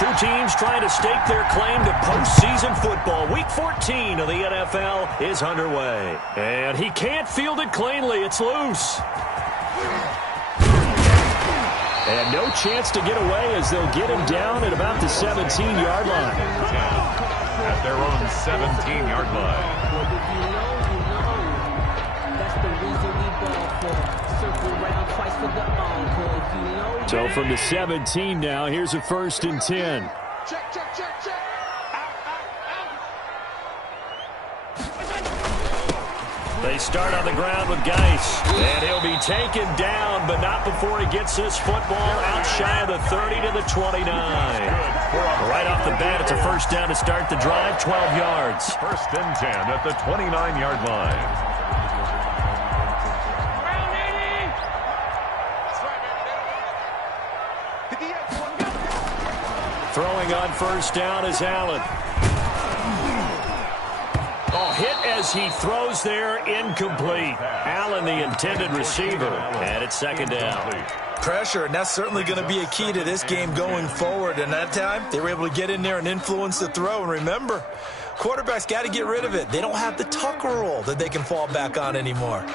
Two teams trying to stake their claim to postseason football. Week 14 of the NFL is underway. And he can't field it cleanly. It's loose. And no chance to get away as they'll get him down at about the 17-yard line. At their own 17-yard line. So from the 17 now, here's a 1st and 10. Check, check, check, check. They start on the ground with Geis. And he'll be taken down, but not before he gets this football out shy of the 30 to the 29. Right off the bat, it's a 1st down to start the drive, 12 yards. 1st and 10 at the 29-yard line. Throwing on 1st down is Allen. Oh, hit as he throws there, incomplete. Allen, the intended receiver, and it's 2nd down. Pressure, and that's certainly going to be a key to this game going forward. And that time, they were able to get in there and influence the throw. And remember, quarterbacks got to get rid of it. They don't have the tuck rule that they can fall back on anymore.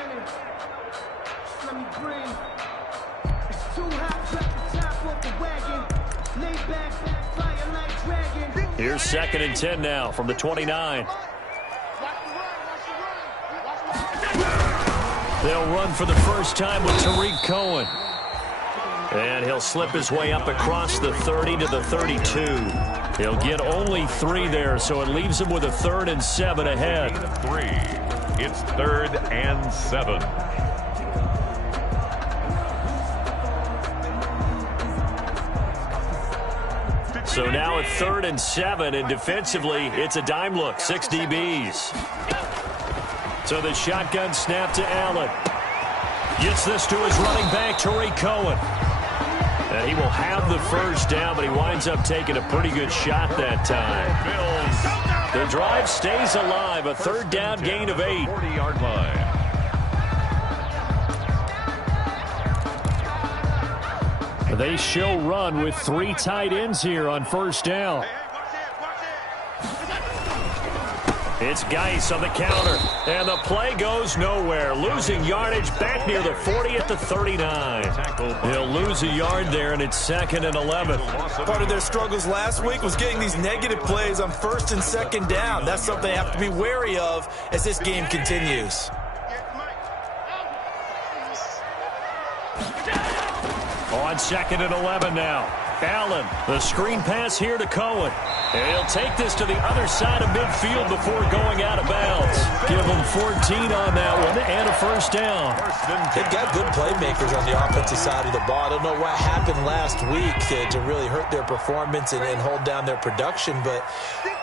Here's 2nd and 10 now from the 29. They'll run for the first time with Tariq Cohen. And he'll slip his way up across the 30 to the 32. He'll get only 3 there, so it leaves him with a 3rd and 7 ahead. 3. It's 3rd and 7. So now at 3rd and 7, and defensively, it's a dime look, 6 DBs. So the shotgun snap to Allen. Gets this to his running back, Tariq Cohen. And he will have the 1st down, but he winds up taking a pretty good shot that time. The drive stays alive, a 3rd down gain of 8. 40-yard line. They show run with 3 tight ends here on 1st down. It's Geis on the counter, and the play goes nowhere. Losing yardage back near the 40 at the 39. He'll lose a yard there, and it's 2nd and 11. Part of their struggles last week was getting these negative plays on 1st and 2nd down. That's something they have to be wary of as this game continues. On 2nd and 11 now. Allen, the screen pass here to Cohen. And he'll take this to the other side of midfield before going out of bounds. Give him 14 on that one and a 1st down. They've got good playmakers on the offensive side of the ball. I don't know what happened last week to really hurt their performance and hold down their production, but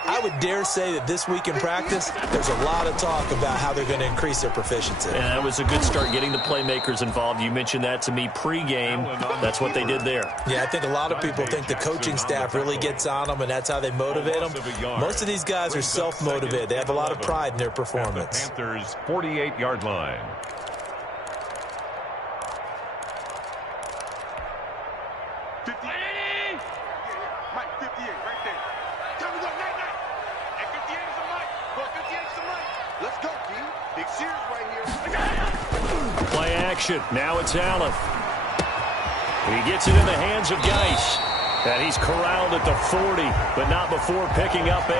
I would dare say that this week in practice, there's a lot of talk about how they're going to increase their proficiency. And that was a good start getting the playmakers involved. You mentioned that to me pregame. That's what they did there. Yeah, I think a lot of people think the coaching staff really gets on them, and that's how they motivate them. Most of these guys are self-motivated. They have a lot of pride in their performance. The Panthers' 48-yard line. Play action. Now it's Allen. He gets it in the hands of Geis. And he's corralled at the 40, but not before picking up 8.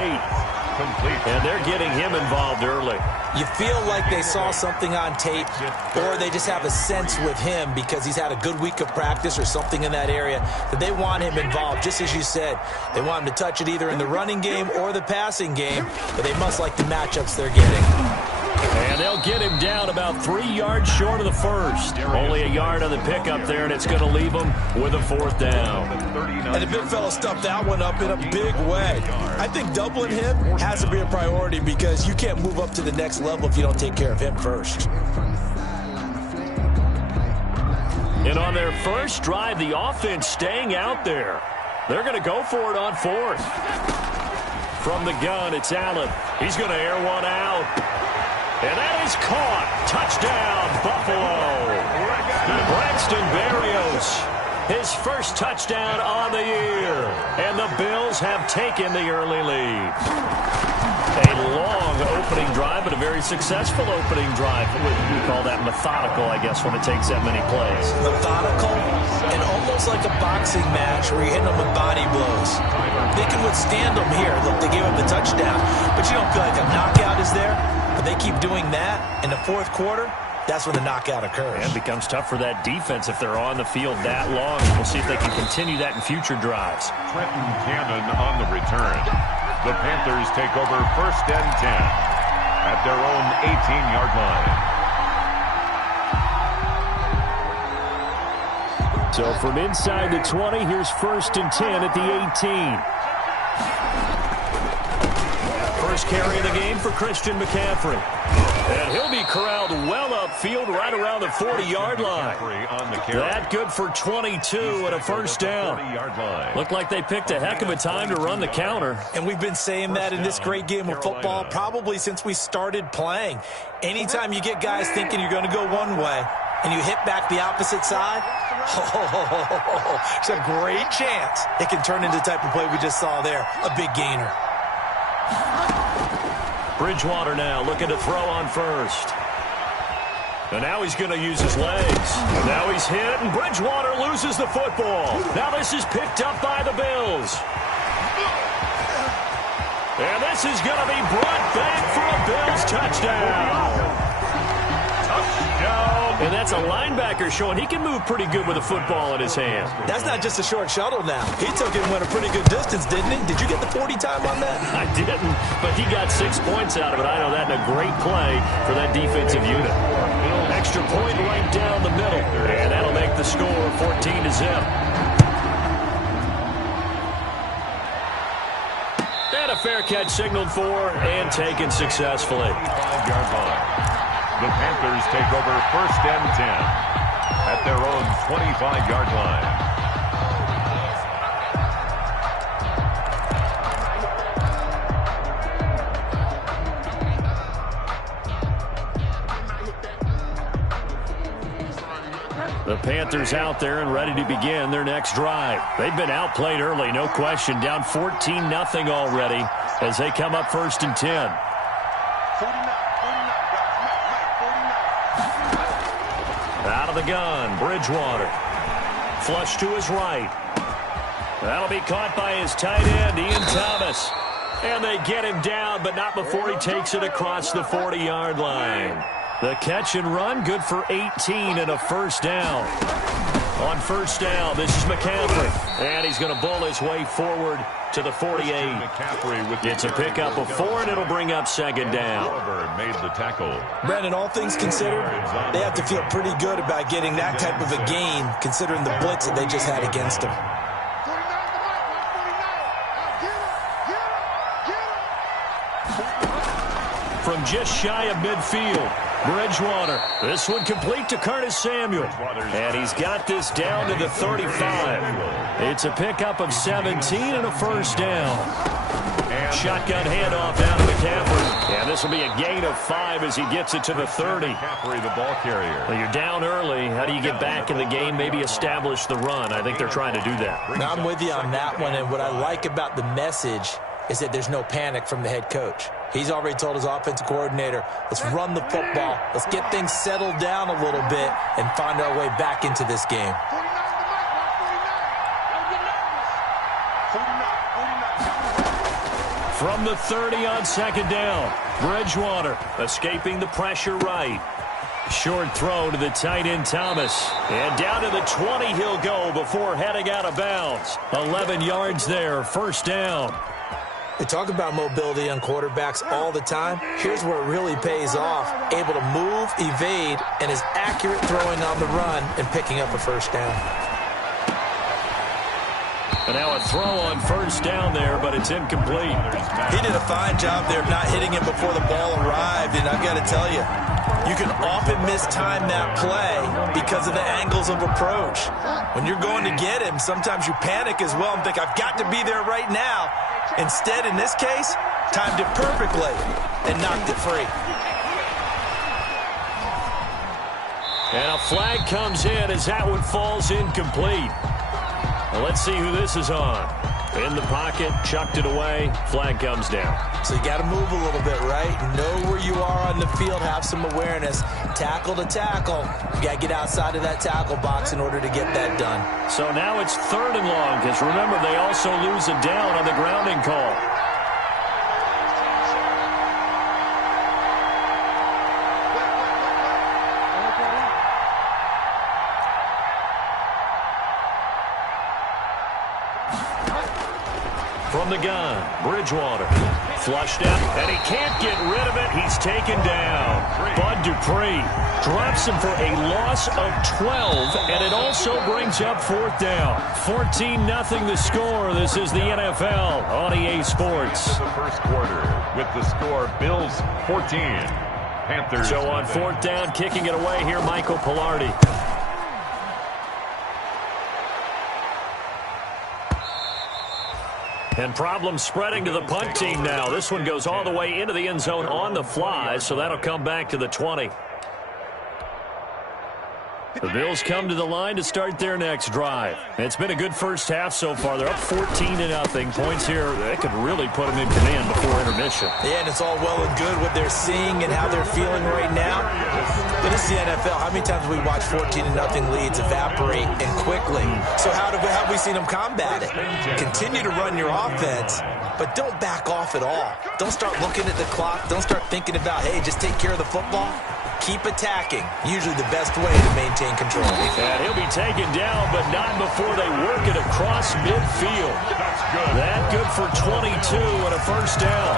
Complete. And they're getting him involved early. You feel like they saw something on tape, or they just have a sense with him because he's had a good week of practice or something in that area that they want him involved. Just as you said, they want him to touch it either in the running game or the passing game, but they must like the matchups they're getting. And they'll get him down about 3 yards short of the 1st. Only a yard on the pickup there, and it's going to leave him with a 4th down. And the big fella stuffed that one up in a big way. I think doubling him has to be a priority because you can't move up to the next level if you don't take care of him first. And on their first drive, the offense staying out there. They're going to go for it on 4th. From the gun, it's Allen. He's going to air one out. And that is caught. Touchdown, Buffalo. Braxton Berrios. his first touchdown on the year. And the Bills have taken the early lead. A long opening drive, but a very successful opening drive. We call that methodical, I guess, when it takes that many plays. Methodical and almost like a boxing match where you're hitting them with body blows. They can withstand them here. Look, they gave up the touchdown, but you don't feel like a knockout is there. But they keep doing that in the fourth quarter. That's when the knockout occurs. And it becomes tough for that defense if they're on the field that long. We'll see if they can continue that in future drives. Trenton Cannon on the return. The Panthers take over 1st and 10 at their own 18-yard line. So from inside the 20, here's 1st and 10 at the 18. First carry of the game for Christian McCaffrey. And he'll be corralled well upfield right around the 40-yard line. That good for 22 and a first down. Looked like they picked a heck of a time to run the counter. And we've been saying that in this great game of football probably since we started playing. Anytime you get guys thinking you're going to go one way and you hit back the opposite side, it's a great chance it can turn into the type of play we just saw there, a big gainer. Bridgewater now looking to throw on first. And now he's going to use his legs. Now he's hit, and Bridgewater loses the football. Now this is picked up by the Bills. And this is going to be brought back for a Bills touchdown. And that's a linebacker showing he can move pretty good with a football in his hand. That's not just a short shuttle now. He took it and went a pretty good distance, didn't he? Did you get the 40 time on that? I didn't, but he got 6 points out of it. I know that in a great play for that defensive unit. Extra point right down the middle, and that'll make the score 14-0. And a fair catch signaled for and taken successfully. 5-yard line. The Panthers take over 1st and 10 at their own 25-yard line. The Panthers out there and ready to begin their next drive. They've been outplayed early, no question. Down 14-0 already as they come up 1st and 10. Out of the gun, Bridgewater. Flush to his right. That'll be caught by his tight end, Ian Thomas. And they get him down, but not before he takes it across the 40-yard line. The catch and run, good for 18 and a first down. On first down, this is McCaffrey. And he's going to bull his way forward to the 48. It's a pickup of 4, and it'll bring up 2nd down. Made the tackle. Brandon, all things considered, they have to feel pretty good about getting that type of a gain, considering the blitz that they just had against them. From just shy of midfield, Bridgewater. This one complete to Curtis Samuel. And he's got this down to the 35. It's a pickup of 17 and a first down. Shotgun handoff down to McCaffrey. And this will be a gain of 5 as he gets it to the 30. McCaffrey, the ball carrier. Well, you're down early. How do you get back in the game, maybe establish the run? I think they're trying to do that. Now, I'm with you on that one, and what I like about the message is that there's no panic from the head coach. He's already told his offensive coordinator, let's run the football, let's get things settled down a little bit and find our way back into this game. From the 30 on 2nd down, Bridgewater escaping the pressure right. Short throw to the tight end Thomas. And down to the 20 he'll go before heading out of bounds. 11 yards there, first down. They talk about mobility on quarterbacks all the time. Here's where it really pays off. Able to move, evade, and is accurate throwing on the run and picking up a first down. And now a throw on first down there, but it's incomplete. He did a fine job there of not hitting him before the ball arrived, and I've got to tell you, you can often mistime that play because of the angles of approach. When you're going to get him, sometimes you panic as well and think, I've got to be there right now. Instead, in this case, timed it perfectly and knocked it free. And a flag comes in as that one falls incomplete. Well, let's see who this is on. In the pocket, chucked it away, flag comes down. So you got to move a little bit, right? Know where you are on the field, have some awareness. Tackle to tackle. You got to get outside of that tackle box in order to get that done. So now it's 3rd and long, because remember, they also lose a down on the grounding call. From the gun, Bridgewater. Flushed out, and he can't get rid of it. He's taken down. Bud Dupree drops him for a loss of 12, and it also brings up 4th down. 14-0 the score. This is the NFL on EA Sports. The first quarter with the score, Bills 14, Panthers. So on 4th down, kicking it away here, Michael Pilardi. And problems spreading to the punt team now. This one goes all the way into the end zone on the fly, so that'll come back to the 20. The Bills come to the line to start their next drive. It's been a good first half so far. They're up 14-0. Points here, they could really put them in command before intermission. Yeah, and it's all well and good what they're seeing and how they're feeling right now. But this is the NFL. How many times have we watched 14-0 leads evaporate and quickly? So how have we seen them combat it? Continue to run your offense, but don't back off at all. Don't start looking at the clock. Don't start thinking about, hey, just take care of the football. Keep attacking. Usually the best way to maintain control. And he'll be taken down, but not before they work it across midfield. That's good. That good for 22 and a first down.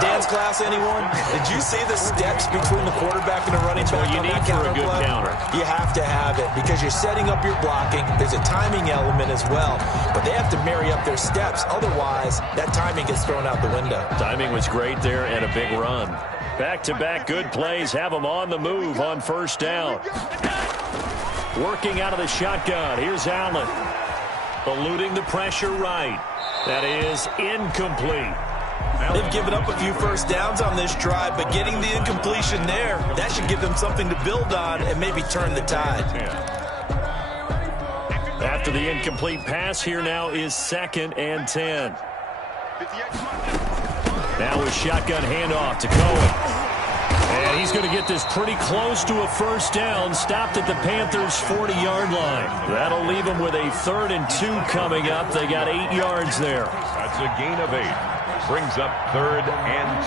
Dance class, anyone? Did you see the steps between the quarterback and the running back you on need that for a good play? counter. You have to have it because you're setting up your blocking. There's a timing element as well, but they have to marry up their steps. Otherwise, that timing gets thrown out the window. Timing was great there and a big run. Back-to-back good plays have them on the move on first down. Working out of the shotgun. Here's Allen. Eluding the pressure right. That is incomplete. They've given up a few first downs on this drive, but getting the incompletion there, that should give them something to build on and maybe turn the tide. After the incomplete pass, here now is 2nd and 10. Now with shotgun handoff to Cohen. And he's going to get this pretty close to a first down. Stopped at the Panthers' 40-yard line. That'll leave them with a 3rd and 2 coming up. They got 8 yards there. That's a gain of 8. Brings up 3rd and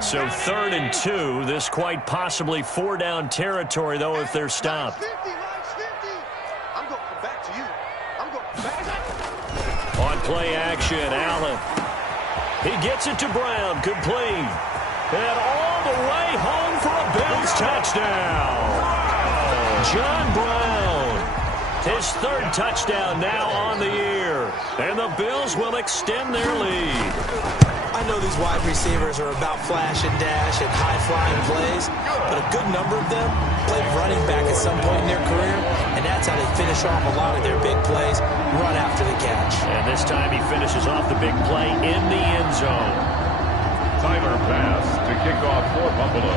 2. So 3rd and 2. This quite possibly 4-down territory, though, if they're stopped. On play action, Allen. He gets it to Brown, complete. And all the way home for a Bills touchdown. John Brown. His 3rd touchdown now on the year. And the Bills will extend their lead. I know these wide receivers are about flash and dash and high-flying plays, but a good number of them played running back at some point in their career, and that's how they finish off a lot of their big plays, run after the catch. And this time he finishes off the big play in the end zone. Tyler pass to kick off for Buffalo.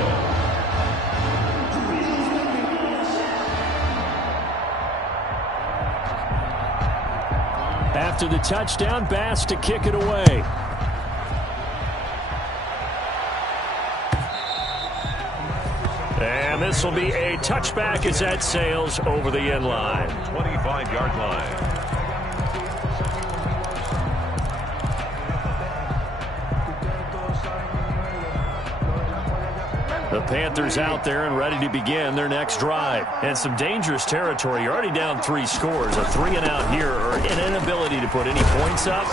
After the touchdown, Bass to kick it away. And this will be a touchback as that sails over the end line. 25-yard line. The Panthers out there and ready to begin their next drive. And some dangerous territory. You're already down 3 scores. A 3-and-out here or an inability to put any points up.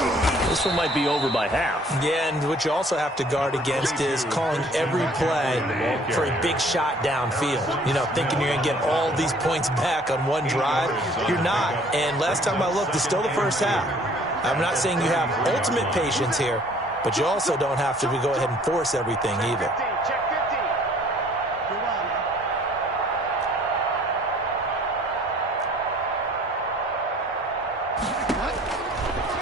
This one might be over by half. Yeah, and what you also have to guard against is calling every play for a big shot downfield. You know, thinking you're going to get all these points back on one drive. You're not. And last time I looked, it's still the first half. I'm not saying you have ultimate patience here, but you also don't have to go ahead and force everything either.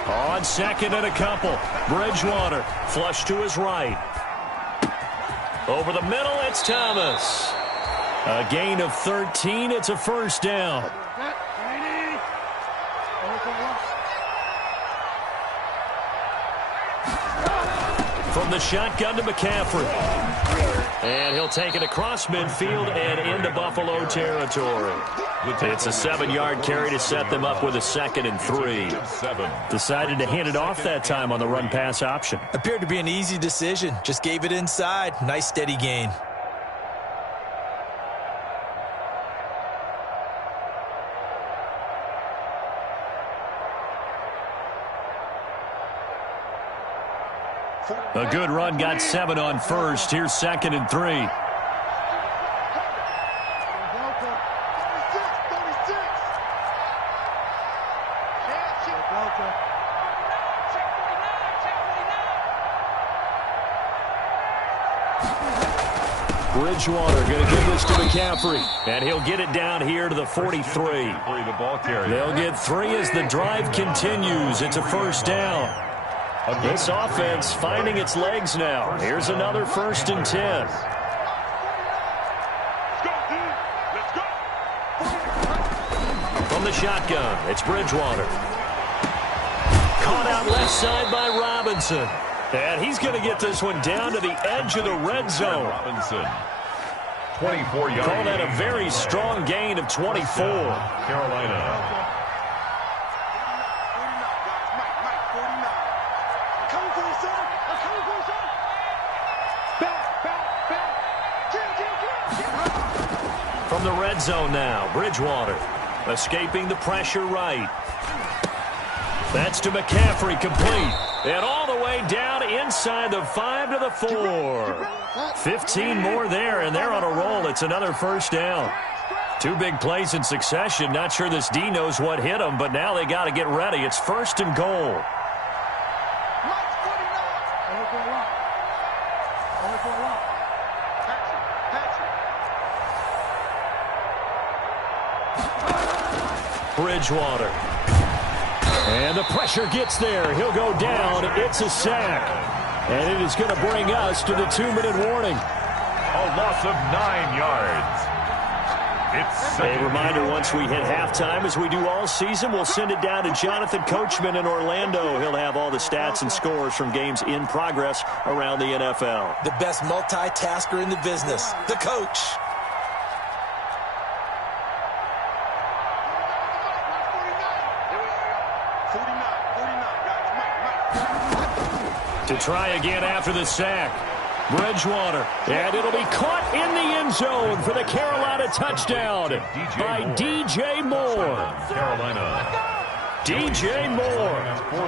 On 2nd and a couple, Bridgewater flush to his right. Over the middle, it's Thomas. A gain of 13. It's a first down. From the shotgun to McCaffrey. And he'll take it across midfield and into Buffalo territory. It's a 7-yard carry to set them up with a 2nd and 3. Decided to hand it off that time on the run-pass option. Appeared to be an easy decision. Just gave it inside. Nice steady gain. A good run, got 7 on first. Here's 2nd and 3. Bridgewater going to give this to McCaffrey, and he'll get it down here to the 43. They'll get 3 as the drive continues. It's a first down. This offense finding its legs now. Here's another 1st and 10. From the shotgun, it's Bridgewater. Caught out left side by Robinson. And he's going to get this one down to the edge of the red zone. Robinson, 24 yards. Call that a very strong gain of 24. Carolina. From the red zone now, Bridgewater escaping the pressure right. That's to McCaffrey, complete. And all the way down inside the 5 to the 4. 15 more there, and they're on a roll. It's another first down. 2 big plays in succession. Not sure this D knows what hit them, but now they got to get ready. It's 1st and goal. Bridgewater. And the pressure gets there. He'll go down. It's a sack. And it is going to bring us to the 2-minute warning. A loss of 9 yards. It's a reminder, once we hit halftime, as we do all season, we'll send it down to Jonathan Coachman in Orlando. He'll have all the stats and scores from games in progress around the NFL. The best multitasker in the business, the coach. To try again after the sack. Bridgewater. And it'll be caught in the end zone for the Carolina touchdown by DJ Moore. Carolina. DJ Moore,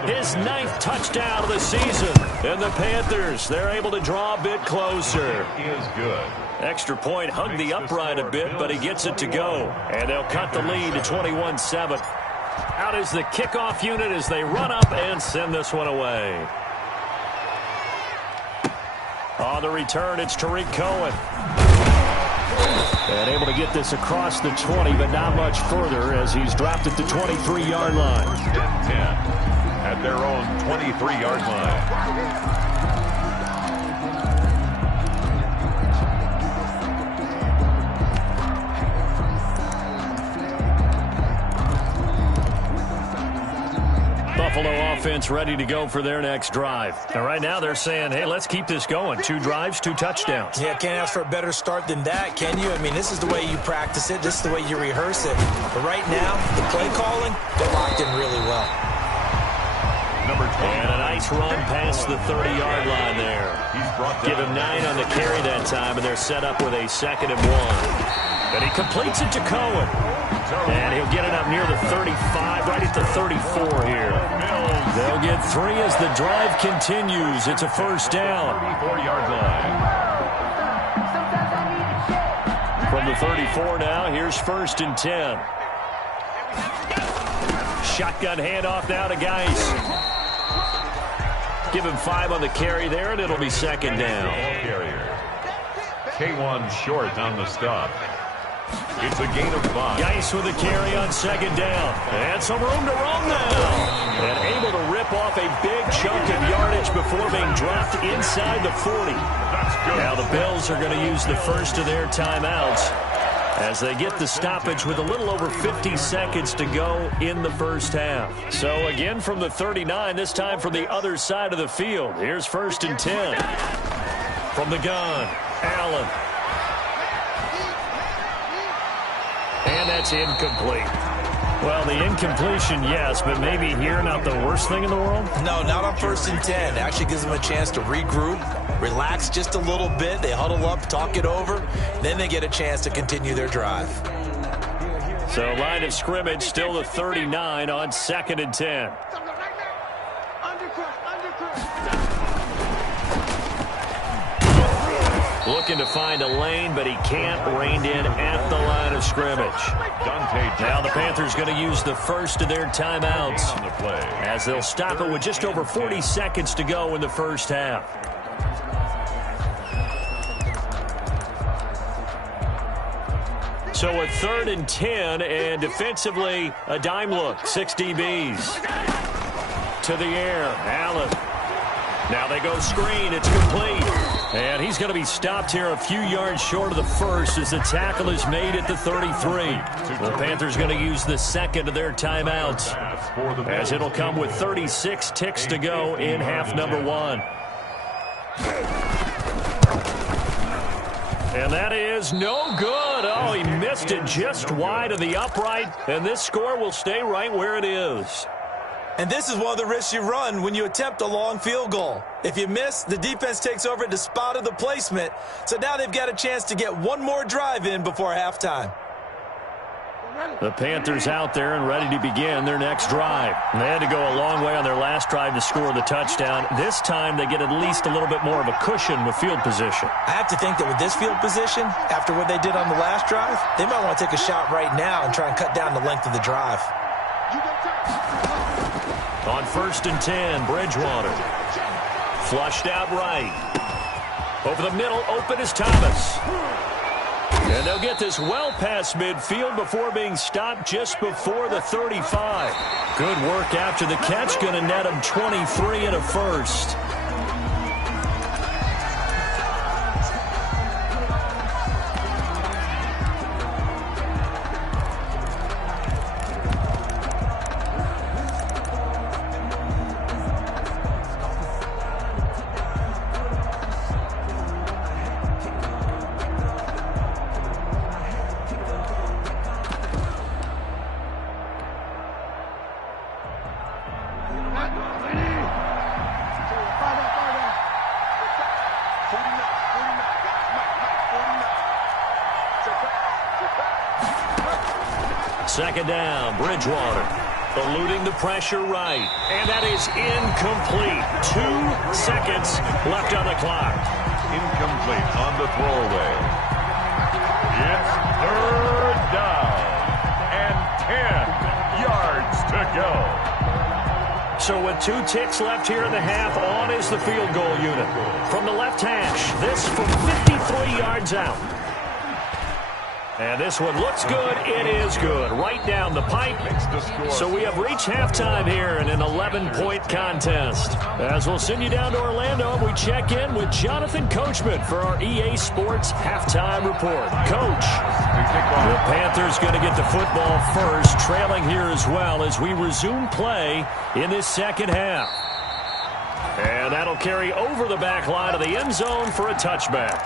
his 9th touchdown of the season. And the Panthers, they're able to draw a bit closer. Is good. Extra point hugged the upright a bit, but he gets it to go. And they'll cut the lead to 21-7. Out is the kickoff unit as they run up and send this one away. On the return, it's Tariq Cohen. And able to get this across the 20, but not much further as he's dropped at the 23-yard line. 1st and 10 at their own 23-yard line. Buffalo offense ready to go for their next drive. And right now they're saying, hey, let's keep this going. 2 drives, 2 touchdowns. Yeah, can't ask for a better start than that, can you? I mean, this is the way you practice it. This is the way you rehearse it. But right now, the play calling, they're locked in really well. Number 20. And a nice run past the 30-yard line there. Give him 9 on the carry that time, and they're set up with a 2nd and 1. And he completes it to Cohen. And he'll get it up near the 35, right at the 34 here. They'll get 3 as the drive continues. It's a first down. 34-yard line. From the 34 now, here's 1st and 10. Shotgun handoff now to Geis. Give him 5 on the carry there, and it'll be 2nd down. Carrier. K1 short on the stop. It's a gain of 5. Geis with a carry on 2nd down. And some room to roam now. And able to rip off a big chunk of yardage before being dropped inside the 40. That's good. Now the Bills are going to use the first of their timeouts. as they get the stoppage with a little over 50 seconds to go in the first half. So again from the 39, this time from the other side of the field. Here's 1st and 10. From the gun, Allen. And that's incomplete. Well, the incompletion, yes, but maybe here not the worst thing in the world? No, not on 1st and 10. It actually gives them a chance to regroup, relax just a little bit. They huddle up, talk it over. Then they get a chance to continue their drive. So line of scrimmage still the 39 on 2nd and 10. Looking to find a lane, but he can't. Reined in at the line of scrimmage. Now the Panthers going to use the first of their timeouts as they'll stop it with just over 40 seconds to go in the first half. So a 3rd and 10, and defensively a dime look. 6 DBs. To the air, Allen. Now they go screen. It's complete. And he's going to be stopped here a few yards short of the first as the tackle is made at the 33. The Panthers going to use the second of their timeouts as it'll come with 36 ticks to go in half number 1. And that is no good. Oh, he missed it just wide of the upright, and this score will stay right where it is. And this is one of the risks you run when you attempt a long field goal. If you miss, the defense takes over at the spot of the placement. So now they've got a chance to get one more drive in before halftime. The Panthers out there and ready to begin their next drive. They had to go a long way on their last drive to score the touchdown. This time they get at least a little bit more of a cushion with field position. I have to think that with this field position, after what they did on the last drive, they might want to take a shot right now and try and cut down the length of the drive. On 1st and 10, Bridgewater. Flushed out right. Over the middle, open is Thomas. And they'll get this well past midfield before being stopped just before the 35. Good work after the catch. Going to net him 23 and a first. Second down, Bridgewater. Eluding the pressure right. And that is incomplete. 2 seconds left on the clock. Incomplete on the throwaway. It's 3rd down and 10 yards to go. So with 2 ticks left here in the half, on is the field goal unit. From the left hash, this from 53 yards out. And this one looks good. It is good. Right down the pipe. So we have reached halftime here in an 11-point contest. As we'll send you down to Orlando, we check in with Jonathan Coachman for our EA Sports Halftime Report. Coach, the Panthers going to get the football first, trailing here as well as we resume play in this second half. And that'll carry over the back line of the end zone for a touchback.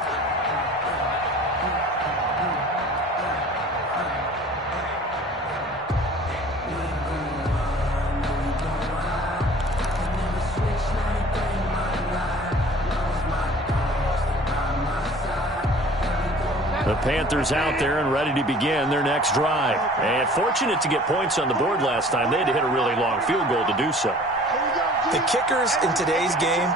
The Panthers out there and ready to begin their next drive. And fortunate to get points on the board last time. They had to hit a really long field goal to do so. The kickers in today's game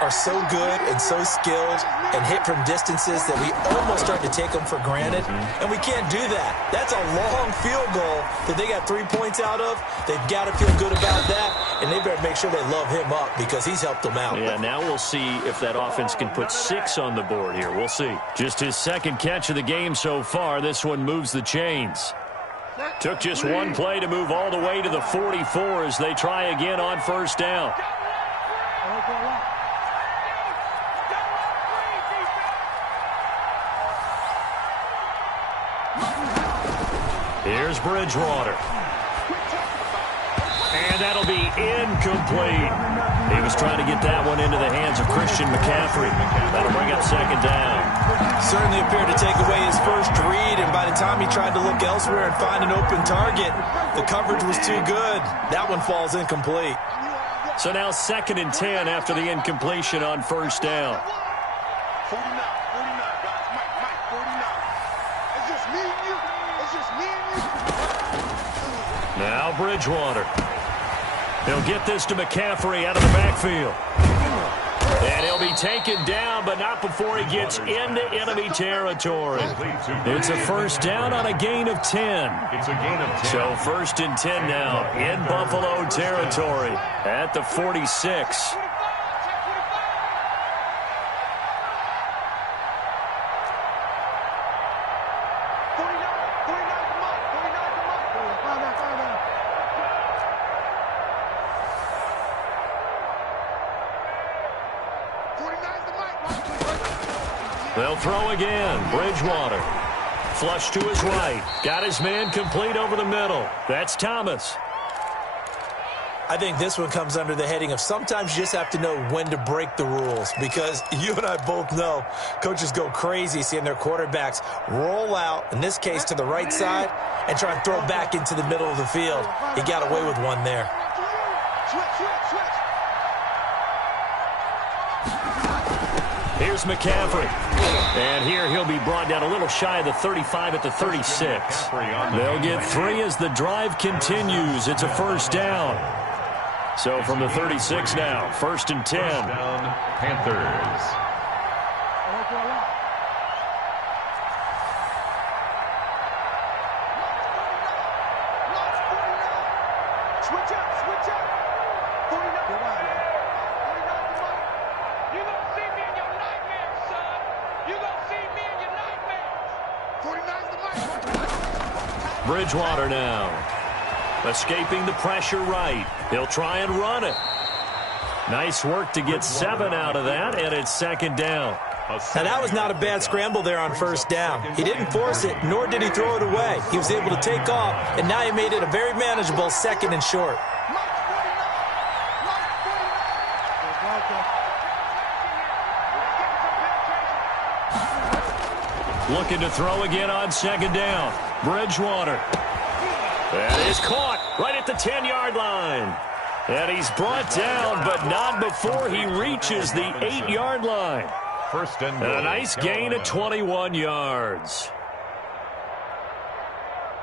are so good and so skilled and hit from distances that we almost start to take them for granted. And we can't do that. That's a long field goal that they got 3 points out of. They've got to feel good about that, and they better make sure they love him up because he's helped them out. Yeah, now we'll see if that offense can put 6 on the board here. We'll see. Just his second catch of the game so far. This one moves the chains. Took just one play to move all the way to the 44 as they try again on first down. Here's Bridgewater. And that'll be incomplete. He was trying to get that one into the hands of Christian McCaffrey. That'll bring up second down. Certainly appeared to take away his first read, and by the time he tried to look elsewhere and find an open target, the coverage was too good. That one falls incomplete. So now 2nd and 10 after the incompletion on first down. 49, guys. Mike, 49. It's just me and you. It's just me and you. Now Bridgewater. He'll get this to McCaffrey out of the backfield. And he'll be taken down, but not before he gets into enemy territory. It's a first down on a gain of 10. It's a gain of 10. So 1st and 10 now in Buffalo territory at the 46. They'll throw again. Bridgewater. Flush to his right. Got his man complete over the middle. That's Thomas. I think this one comes under the heading of sometimes you just have to know when to break the rules, because you and I both know coaches go crazy seeing their quarterbacks roll out, in this case to the right side, and try and throw back into the middle of the field. He got away with one there. Here's McCaffrey. And here he'll be brought down a little shy of the 35 at the 36. They'll get 3 as the drive continues. It's a first down. So from the 36 now, 1st and 10. First down, Panthers. Switch up. 49. You gonna see me in your nightmares, son. You gonna see me in your nightmares. 49's the mic. Bridgewater now. Escaping the pressure right. He'll try and run it. Nice work to get 7 out of that, and it's 2nd down. Now, that was not a bad scramble there on first down. He didn't force it, nor did he throw it away. He was able to take off, and now he made it a very manageable 2nd and short. Looking to throw again on 2nd down. Bridgewater. That is caught right at the 10-yard line. And he's brought down, but not before he reaches the 8-yard line. First and A nice gain of 21 yards.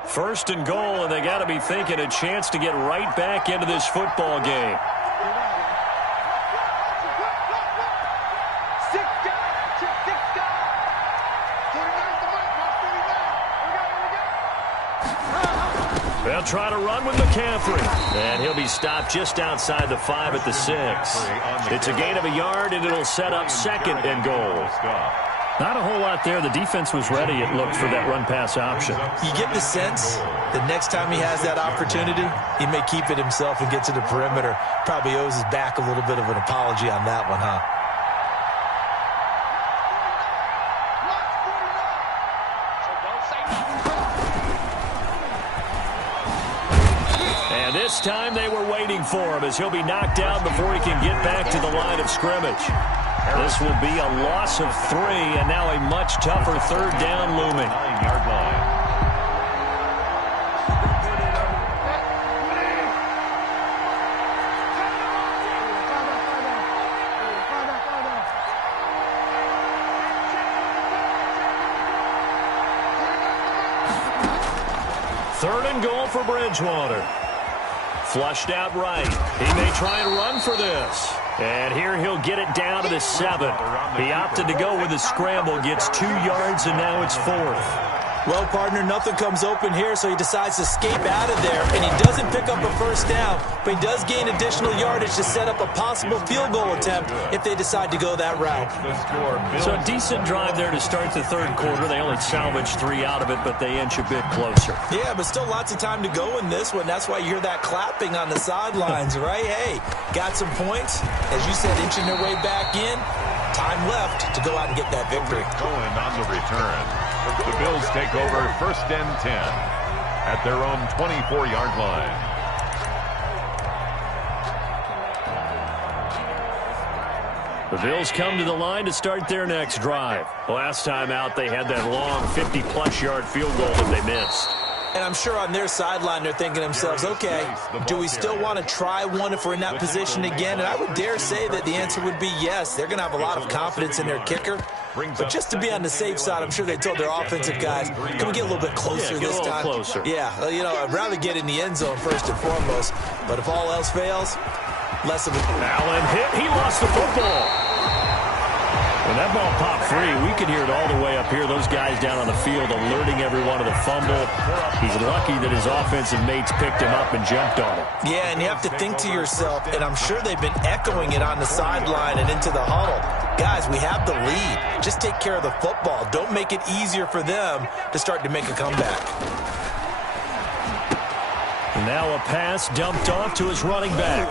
1st and goal, and they got to be thinking a chance to get right back into this football game. They'll try to run with McCaffrey. And he'll be stopped just outside the 5 at the 6. It's a gain of a yard, and it'll set up 2nd and goal. Not a whole lot there. The defense was ready, it looked, for that run-pass option. You get the sense that next time he has that opportunity, he may keep it himself and get to the perimeter. Probably owes his back a little bit of an apology on that one, huh? This time they were waiting for him as he'll be knocked down before he can get back to the line of scrimmage. This will be a loss of 3, and now a much tougher 3rd down looming. 9-yard line. Third and goal for Bridgewater. Flushed out right. He may try and run for this. And here he'll get it down to the 7. He opted to go with a scramble, gets 2 yards, and now it's 4th. Well, partner, nothing comes open here, so he decides to escape out of there, and he doesn't pick up a first down, but he does gain additional yardage to set up a possible field goal attempt if they decide to go that route. So a decent drive there to start the 3rd quarter. They only salvaged 3 out of it, but they inch a bit closer. Yeah, but still lots of time to go in this one. That's why you hear that clapping on the sidelines, right? Hey, got some points. As you said, inching their way back in. Time left to go out and get that victory. Going on the return. The Bills take over 1st and 10. at their own 24-yard line. The Bills come to the line to start their next drive. Last time out, they had that long 50-plus yard field goal that they missed. And I'm sure on their sideline they're thinking to themselves, okay, do we still want to try one if we're in that position again? And I would dare say that the answer would be yes. They're going to have a lot of confidence in their kicker. But just to be on the safe side, I'm sure they told their offensive guys, can we get a little bit closer this time? Closer. Yeah, you know, I'd rather get in the end zone first and foremost. But if all else fails, less of a... Allen hit. He lost the football. When that ball popped free, we could hear it all the way up here. Those guys down on the field alerting everyone of the fumble. He's lucky that his offensive mates picked him up and jumped on him. Yeah, and you have to think to yourself, and I'm sure they've been echoing it on the sideline and into the huddle. Guys, we have the lead. Just take care of the football. Don't make it easier for them to start to make a comeback. And now a pass dumped off to his running back.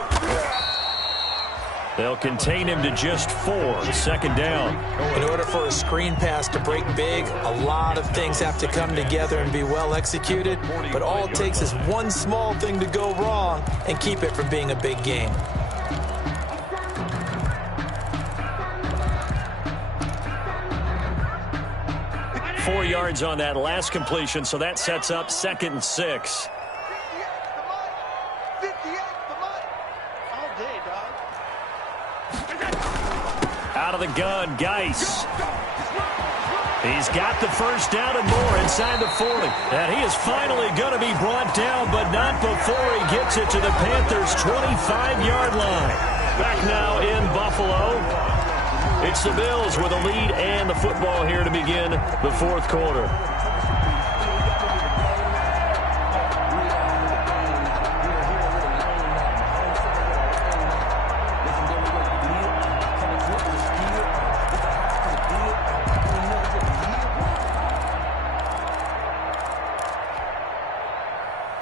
They'll contain him to just 4. Second down. In order for a screen pass to break big, a lot of things have to come together and be well executed. But all it takes is one small thing to go wrong and keep it from being a big game. Four yards on that last completion, so that sets up 2nd and 6. Out of the gun, Geis. He's got the first down and more inside the 40. And he is finally going to be brought down, but not before he gets it to the Panthers' 25-yard line. Back now in Buffalo. It's the Bills with a lead and the football here to begin the 4th quarter.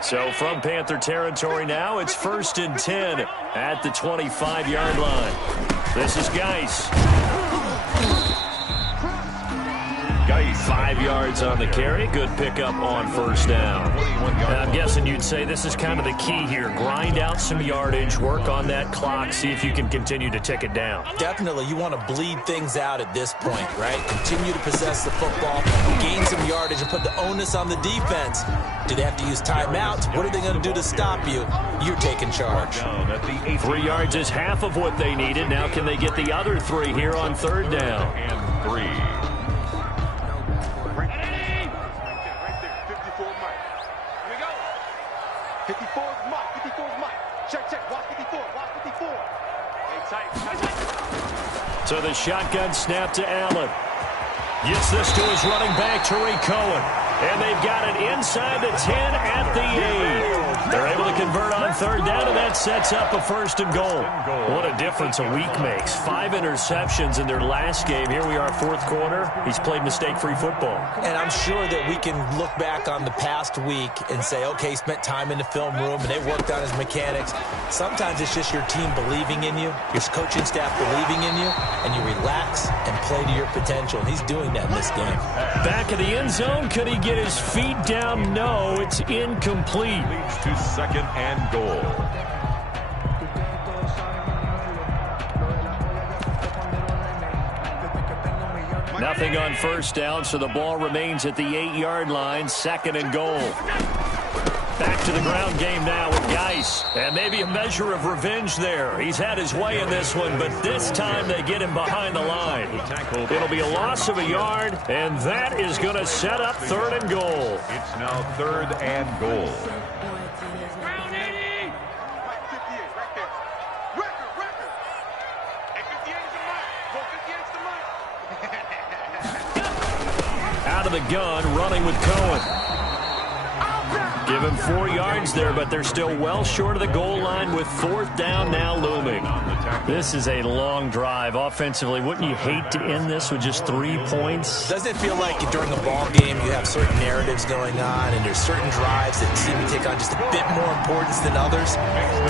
So from Panther territory now, it's 1st and 10 at the 25-yard line. This is Geis. 5 yards on the carry. Good pickup on first down. And I'm guessing you'd say this is kind of the key here. Grind out some yardage, work on that clock, see if you can continue to tick it down. Definitely. You want to bleed things out at this point, right? Continue to possess the football, gain some yardage, and put the onus on the defense. Do they have to use timeouts? What are they going to do to stop you? You're taking charge. 3 yards is half of what they needed. Now can they get the other 3 here on 3rd down? And 3. So the shotgun snap to Allen. Gets this to his running back, Tariq Cohen. And they've got it inside the 10 at the 8. They're able to convert on 3rd down, and that sets up a 1st and goal. What a difference a week makes. 5 interceptions in their last game. Here we are, 4th quarter. He's played mistake-free football. And I'm sure that we can look back on the past week and say, okay, he spent time in the film room, and they worked on his mechanics. Sometimes it's just your team believing in you, your coaching staff believing in you, and you relax and play to your potential. And he's doing that in this game. Back of the end zone, could he get his feet down? No, it's incomplete. Leads to 2nd and goal. Nothing on first down, so the ball remains at the 8-yard line. 2nd and goal. Back to the ground game now with Geis. And maybe a measure of revenge there. He's had his way in this one, but this time they get him behind the line. It'll be a loss of a yard, and that is going to set up 3rd and goal. It's now 3rd and goal. Out of the gun, running with Cohen. Give him 4 yards there, but they're still well short of the goal line with 4th down now looming. This is a long drive offensively. Wouldn't you hate to end this with just 3 points? Doesn't it feel like during a ball game you have certain narratives going on and there's certain drives that seem to take on just a bit more importance than others?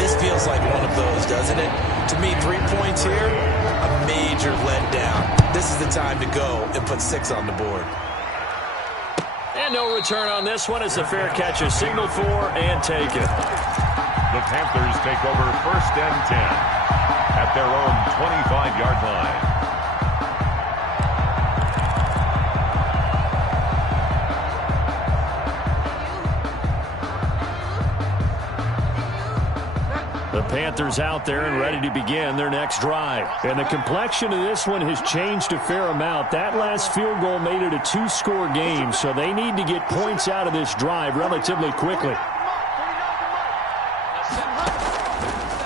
This feels like one of those, doesn't it? To me, 3 points here, a major letdown. This is the time to go and put 6 on the board. And no return on this one as the fair catch is signaled for and taken. The Panthers take over 1st and 10 at their own 25-yard line. The Panthers out there and ready to begin their next drive. And the complexion of this one has changed a fair amount. That last field goal made it a 2-score game, so they need to get points out of this drive relatively quickly.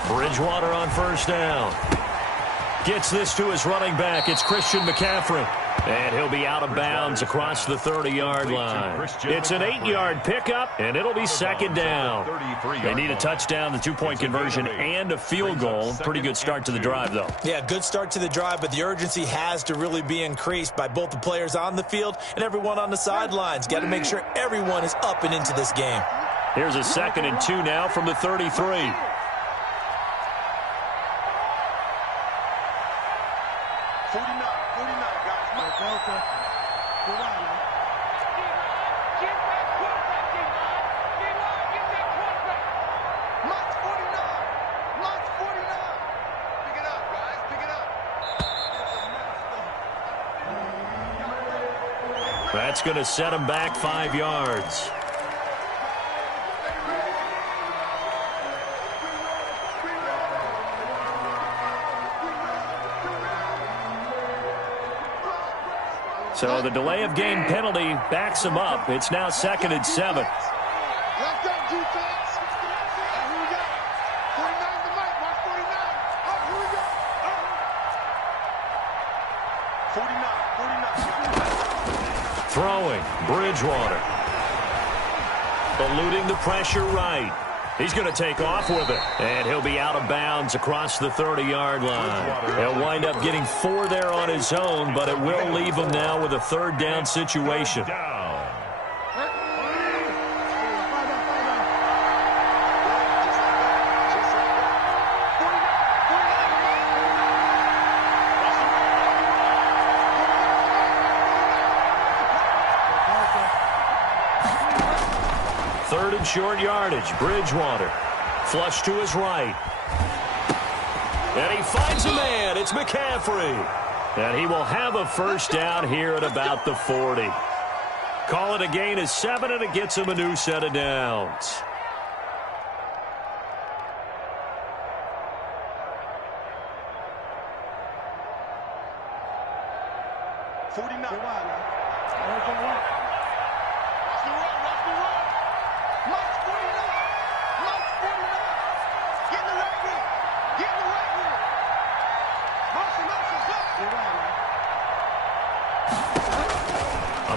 Bridgewater on 1st down. Gets this to his running back. It's Christian McCaffrey. And he'll be out of bounds across the 30-yard line. It's an 8-yard pickup, and it'll be 2nd down. They need a touchdown, the 2-point conversion, and a field goal. Pretty good start to the drive, though. Yeah, good start to the drive, but the urgency has to really be increased by both the players on the field and everyone on the sidelines. Got to make sure everyone is up and into this game. Here's a 2nd and 2 now from the 33. That's going to set him back 5 yards. So the delay of game penalty backs him up. It's now 2nd and 7. Left up, defense. Here we go. 49's the mic. Mark 49. Oh, here we go. 49. Throwing, Bridgewater. Eluding the pressure right. He's going to take off with it. And he'll be out of bounds across the 30-yard line. He'll wind up getting 4 there on his own, but it will leave him now with a 3rd down situation. Short yardage, Bridgewater. Flush to his right. And he finds a man. It's McCaffrey. And he will have a 1st down here at about the 40. Call it a gain of 7, and it gets him a new set of downs.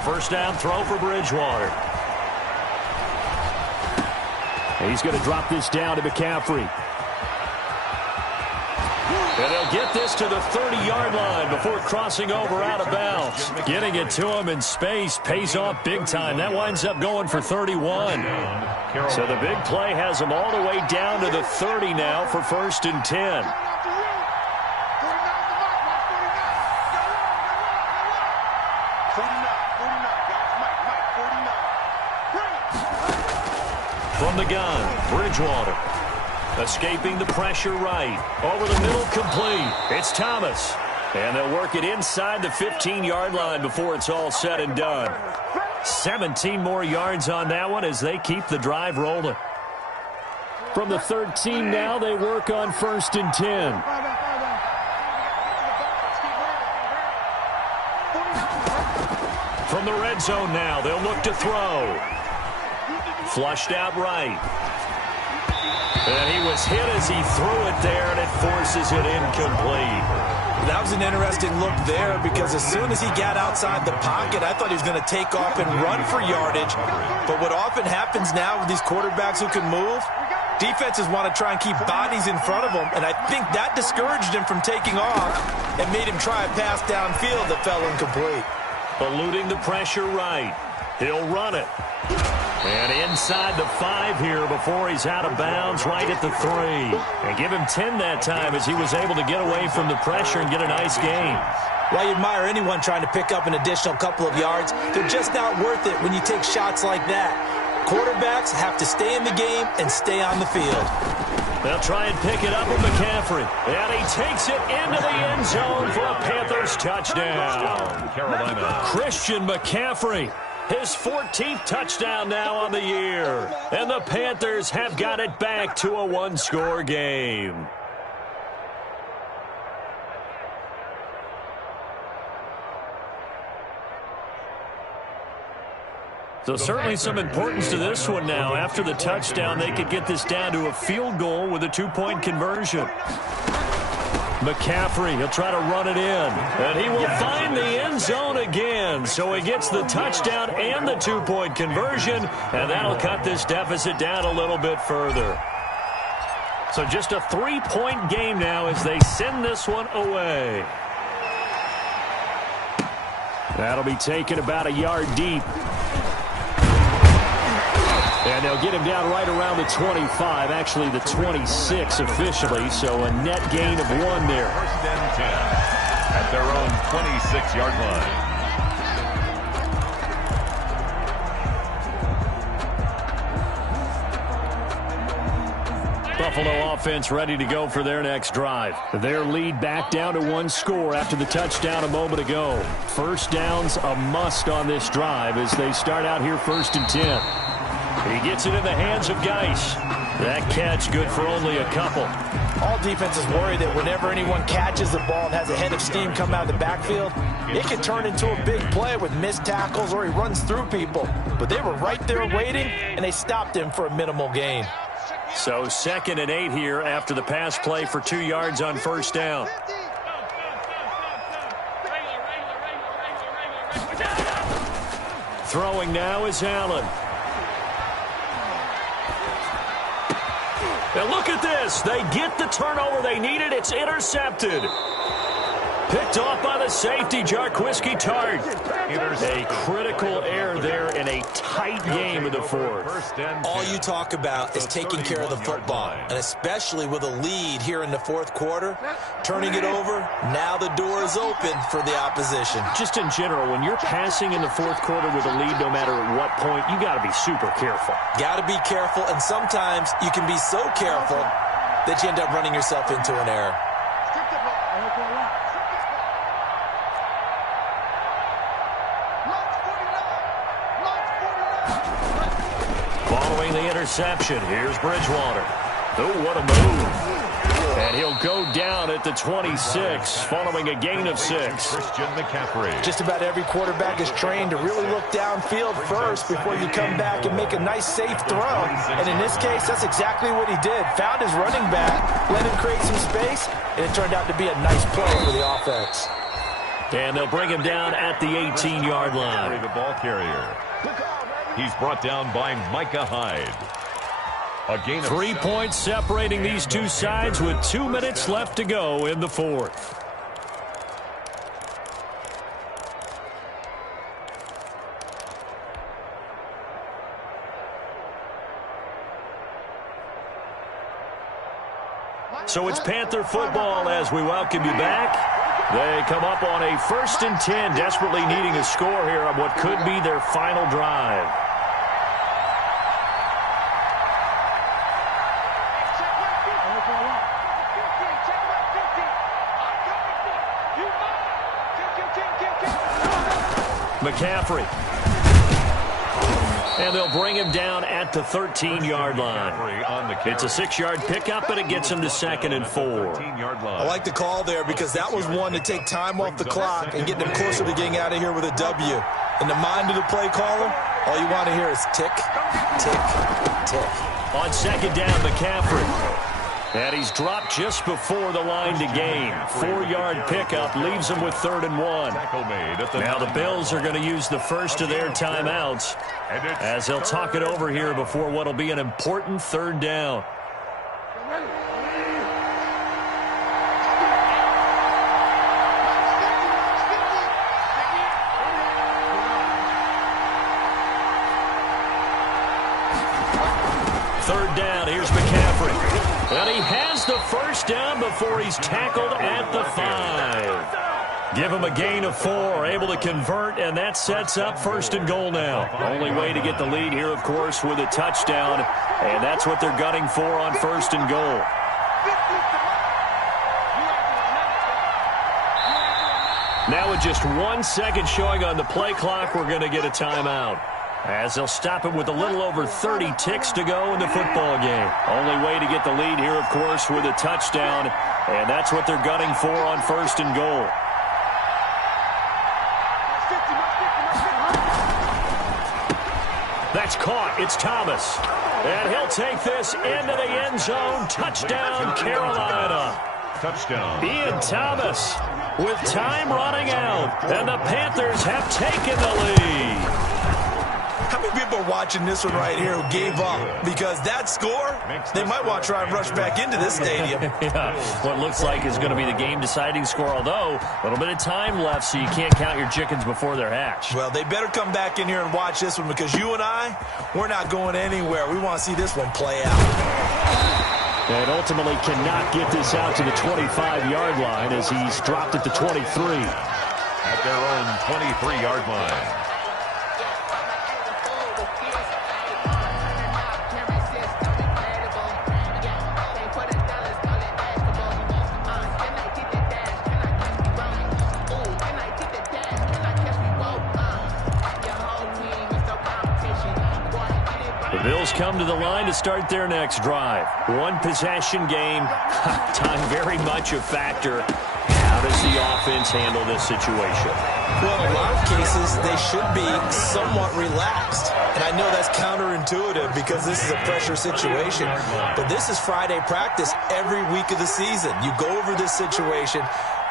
First down throw for Bridgewater. And he's going to drop this down to McCaffrey. And he'll get this to the 30-yard line before crossing over out of bounds. Getting it to him in space pays off big time. That winds up going for 31. So the big play has him all the way down to the 30 now for 1st and 10. From the gun, Bridgewater. Escaping the pressure right. Over the middle, complete. It's Thomas. And they'll work it inside the 15-yard line before it's all said and done. 17 more yards on that one as they keep the drive rolling. From the 13 now, they work on 1st and 10. From the red zone now, they'll look to throw. Flushed out right. And he was hit as he threw it there, and it forces it incomplete. That was an interesting look there because as soon as he got outside the pocket, I thought he was going to take off and run for yardage. But what often happens now with these quarterbacks who can move, defenses want to try and keep bodies in front of them, and I think that discouraged him from taking off and made him try a pass downfield that fell incomplete. Eluding the pressure right. He'll run it. And inside the 5 here before he's out of bounds right at the 3. And give him 10 that time as he was able to get away from the pressure and get a nice gain. While you admire anyone trying to pick up an additional couple of yards, they're just not worth it when you take shots like that. Quarterbacks have to stay in the game and stay on the field. They'll try and pick it up with McCaffrey. And he takes it into the end zone for a Panthers touchdown. Carolina. Christian McCaffrey, his 14th touchdown now on the year. And the Panthers have got it back to a one-score game. So certainly some importance to this one now. After the touchdown, they could get this down to a field goal with a 2-point conversion. McCaffrey, he'll try to run it in. And he will find the end zone again. So he gets the touchdown and the 2-point conversion. And that'll cut this deficit down a little bit further. So just a 3-point game now as they send this one away. That'll be taken about a yard deep. And they'll get him down right around the 25, actually the 26 officially, so a net gain of 1 there. First and 10 at their own 26-yard line. Buffalo offense ready to go for their next drive. Their lead back down to 1 score after the touchdown a moment ago. First down's a must on this drive as they start out here 1st and 10. He gets it in the hands of Geis. That catch good for only a couple. All defenses worry that whenever anyone catches the ball and has a head of steam come out of the backfield, it can turn into a big play with missed tackles or he runs through people. But they were right there waiting, and they stopped him for a minimal gain. So 2nd and 8 here after the pass play for 2 yards on first down. Throwing now is Allen. And look at this. They get the turnover they needed. It's intercepted. Picked off by the safety, Jarquiski Tart. A critical error there in a tight game of the 4th. All you talk about is taking care of the football, and especially with a lead here in the 4th quarter, turning it over, now the door is open for the opposition. Just in general, when you're passing in the 4th quarter with a lead, no matter at what point, you got to be super careful. Got to be careful, and sometimes you can be so careful that you end up running yourself into an error. Following the interception, here's Bridgewater. Oh, what a move. And he'll go down at the 26, following a gain of 6. Christian McCaffrey. Just about every quarterback is trained to really look downfield first before you come back and make a nice, safe throw. And in this case, that's exactly what he did. Found his running back, let him create some space, and it turned out to be a nice play for the offense. And they'll bring him down at the 18-yard line. The ball carrier. He's brought down by Micah Hyde. A gain of 3 points separating these two sides with 2 minutes left to go in the 4th. So it's Panther football as we welcome you back. They come up on a 1st and 10, desperately needing a score here on what could be their final drive. McCaffrey. And they'll bring him down at the 13-yard line. It's a 6-yard pickup, and it gets him to 2nd and 4. I like the call there because that was one to take time off the clock and get them closer to getting out of here with a W. In the mind of the play caller, all you want to hear is tick, tick, tick. On 2nd down, McCaffrey. And he's dropped just before the line to gain. 4-yard pickup leaves him with 3rd and 1. Now the Bills are going to use the first of their timeouts as they'll talk it over here before what will be an important 3rd down. Third down, here's McCaffrey. And he has the first down before he's tackled at the 5. Give him a gain of 4, able to convert, and that sets up 1st and goal now. Only way to get the lead here, of course, with a touchdown, and that's what they're gunning for on 1st and goal. Now with just 1 second showing on the play clock, we're going to get a timeout, as they'll stop it with a little over 30 ticks to go in the football game. Only way to get the lead here, of course, with a touchdown, and that's what they're gunning for on 1st and goal. That's caught. It's Thomas. And he'll take this into the end zone. Touchdown, Carolina. Touchdown. Ian Thomas with time running out. And the Panthers have taken the lead. How many people are watching this one right here who gave up? Because that score, they might want to try and rush back into this stadium. Yeah, what looks like is going to be the game-deciding score, although a little bit of time left, so you can't count your chickens before they're hatched. Well, they better come back in here and watch this one, because you and I, we're not going anywhere. We want to see this one play out. And ultimately cannot get this out to the 25-yard line as he's dropped at the 23. At their own 23-yard line. The Bills come to the line to start their next drive. One possession game. Time very much a factor. How does the offense handle this situation? Well, in a lot of cases, they should be somewhat relaxed. And I know that's counterintuitive because this is a pressure situation. But this is Friday practice every week of the season. You go over this situation,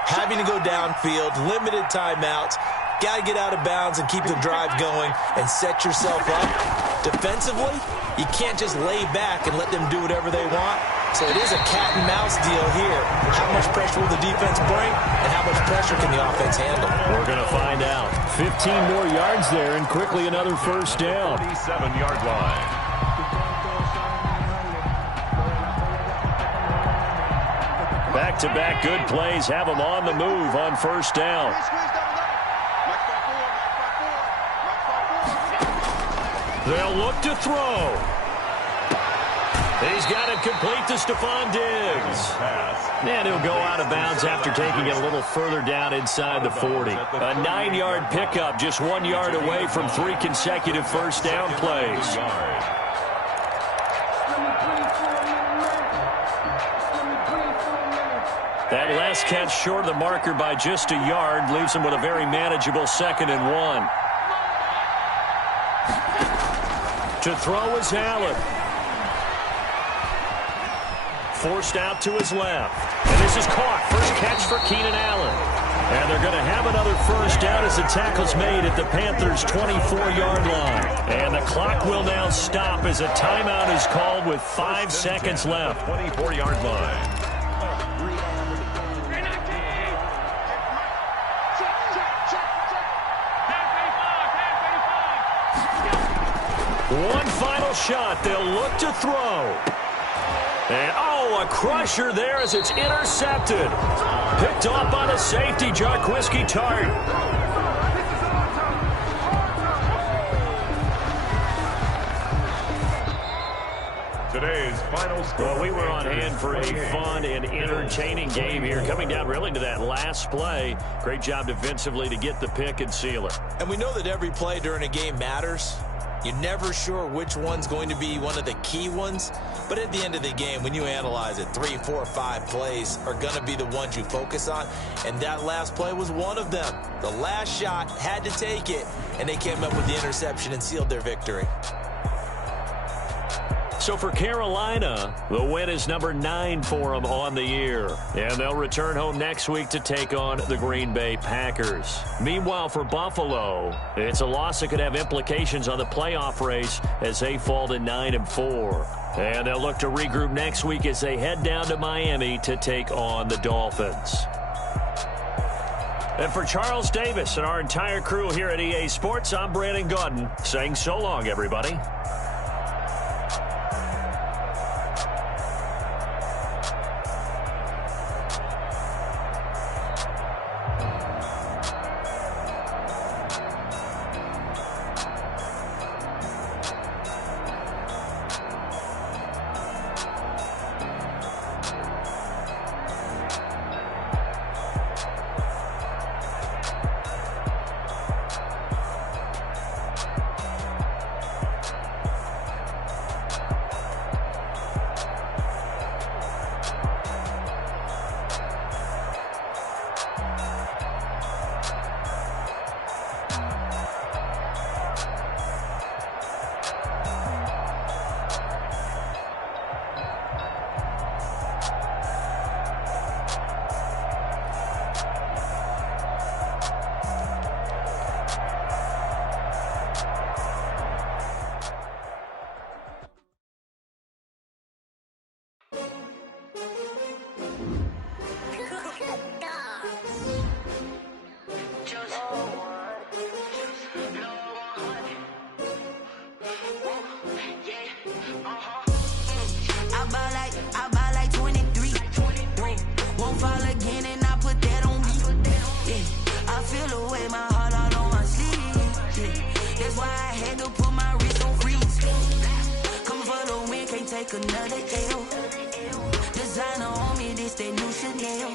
having to go downfield, limited timeouts, got to get out of bounds and keep the drive going and set yourself up. Defensively, you can't just lay back and let them do whatever they want. So it is a cat and mouse deal here. How much pressure will the defense bring, and how much pressure can the offense handle? We're going to find out. 15 more yards there, and quickly another first down. 47-yard line. Back-to-back good plays have them on the move on first down. They'll look to throw. He's got it complete to Stephon Diggs. And he'll go out of bounds after taking it a little further down inside the 40. A 9-yard pickup, just 1 yard away from 3 consecutive first down plays. That last catch short of the marker by just a yard leaves him with a very manageable 2nd and 1. To throw is Allen. Forced out to his left. And this is caught. First catch for Keenan Allen. And they're going to have another first down as the tackle's made at the Panthers' 24-yard line. And the clock will now stop as a timeout is called with 5 seconds left. 24-yard line. One final shot. They'll look to throw. And, a crusher there as it's intercepted. Picked off on a safety, Jarquiski Tart. Today's final score. Well, we were on hand for a fun and entertaining game here. Coming down really to that last play. Great job defensively to get the pick and seal it. And we know that every play during a game matters. You're never sure which one's going to be one of the key ones. But at the end of the game, when you analyze it, 3, 4, 5 plays are going to be the ones you focus on. And that last play was one of them. The last shot had to take it, and they came up with the interception and sealed their victory. So for Carolina, the win is number 9 for them on the year. And they'll return home next week to take on the Green Bay Packers. Meanwhile, for Buffalo, it's a loss that could have implications on the playoff race as they fall to 9-4. And they'll look to regroup next week as they head down to Miami to take on the Dolphins. And for Charles Davis and our entire crew here at EA Sports, I'm Brandon Gaudin saying so long, everybody. take another L. Designer on me, this that new Chanel.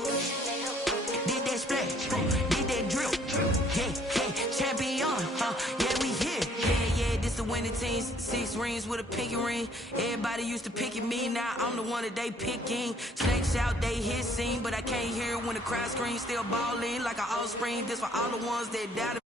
Did that splash, did that drip. Yeah, champion, yeah, we here. Yeah, this the winning team. 6 rings with a pinky ring. Everybody used to picking me, now I'm the one that they picking. Snakes out, they hissing, but I can't hear when the crowd screams. Still balling like an offspring. This for all the ones that doubted.